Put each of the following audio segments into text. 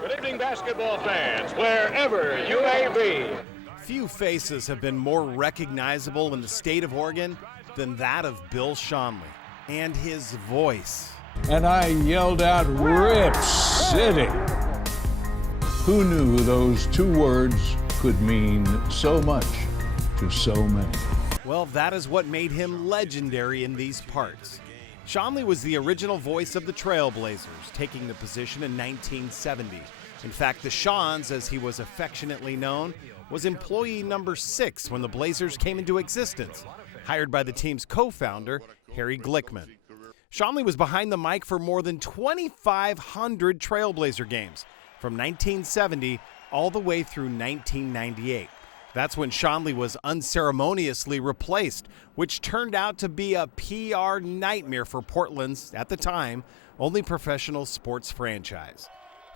Good evening, basketball fans, wherever you may be. Few faces have been more recognizable in the state of Oregon than that of Bill Schonely and his voice. And I yelled out, "Rip City!" Who knew those two words could mean so much to so many? Well, that is what made him legendary in these parts. Schonely was the original voice of the Trailblazers, taking the position in 1970. In fact, the Schons, as he was affectionately known, was employee number 6 when the Blazers came into existence, hired by the team's co-founder, Harry Glickman. Schonely was behind the mic for more than 2,500 Trailblazer games, from 1970 all the way through 1998. That's when Schonely was unceremoniously replaced, which turned out to be a PR nightmare for Portland's, at the time, only professional sports franchise.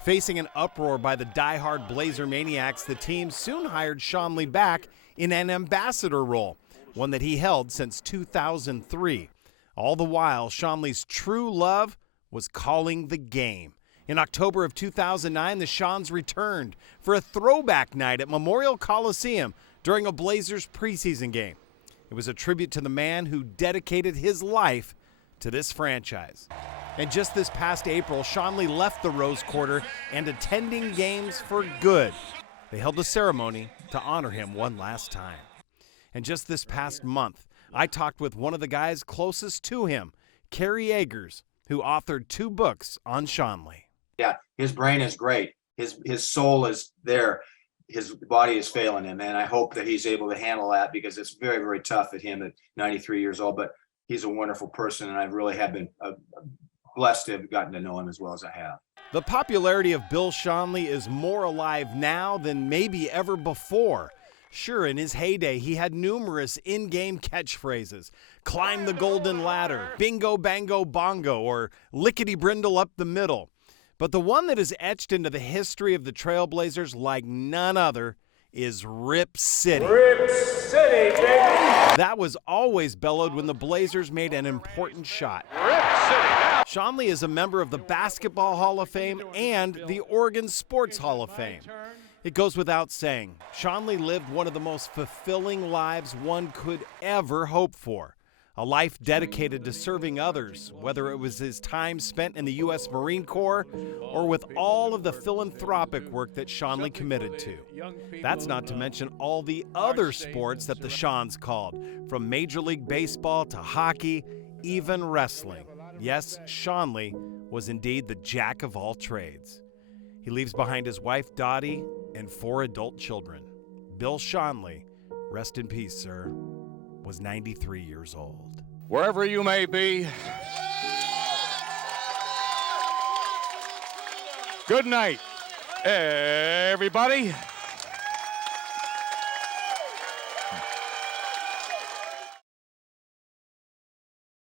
Facing an uproar by the diehard Blazer maniacs, the team soon hired Schonely back in an ambassador role, one that he held since 2003. All the while, Schonely's true love was calling the game. In October of 2009, the Schons returned for a throwback night at Memorial Coliseum during a Blazers preseason game. It was a tribute to the man who dedicated his life to this franchise. And just this past April, Schonely left the Rose Quarter and attending games for good. They held a ceremony to honor him one last time. And just this past month, I talked with one of the guys closest to him, Kerry Eggers, who authored 2 books on Schonely. Yeah, his brain is great. His soul is there. His body is failing him, and I hope that he's able to handle that, because it's very, very tough at him at 93 years old. But he's a wonderful person, and I really have been blessed to have gotten to know him as well as I have. The popularity of Bill Schonely is more alive now than maybe ever before. Sure, in his heyday, he had numerous in-game catchphrases: climb the golden ladder, bingo, bango, bongo, or lickety-brindle up the middle. But the one that is etched into the history of the Trailblazers like none other is Rip City. Rip City, baby! That was always bellowed when the Blazers made an important shot. Rip City now! Schonely is a member of the Basketball Hall of Fame and the Oregon Sports Hall of Fame. It goes without saying, Schonely lived one of the most fulfilling lives one could ever hope for. A life dedicated to serving others, whether it was his time spent in the U.S. Marine Corps or with all of the philanthropic work that Schonely committed to. That's not to mention all the other sports that the Schons called, from Major League Baseball to hockey, even wrestling. Yes, Schonely was indeed the jack of all trades. He leaves behind his wife, Dottie, and 4 adult children. Bill Schonely, rest in peace, sir, was 93 years old. Wherever you may be, good night, everybody.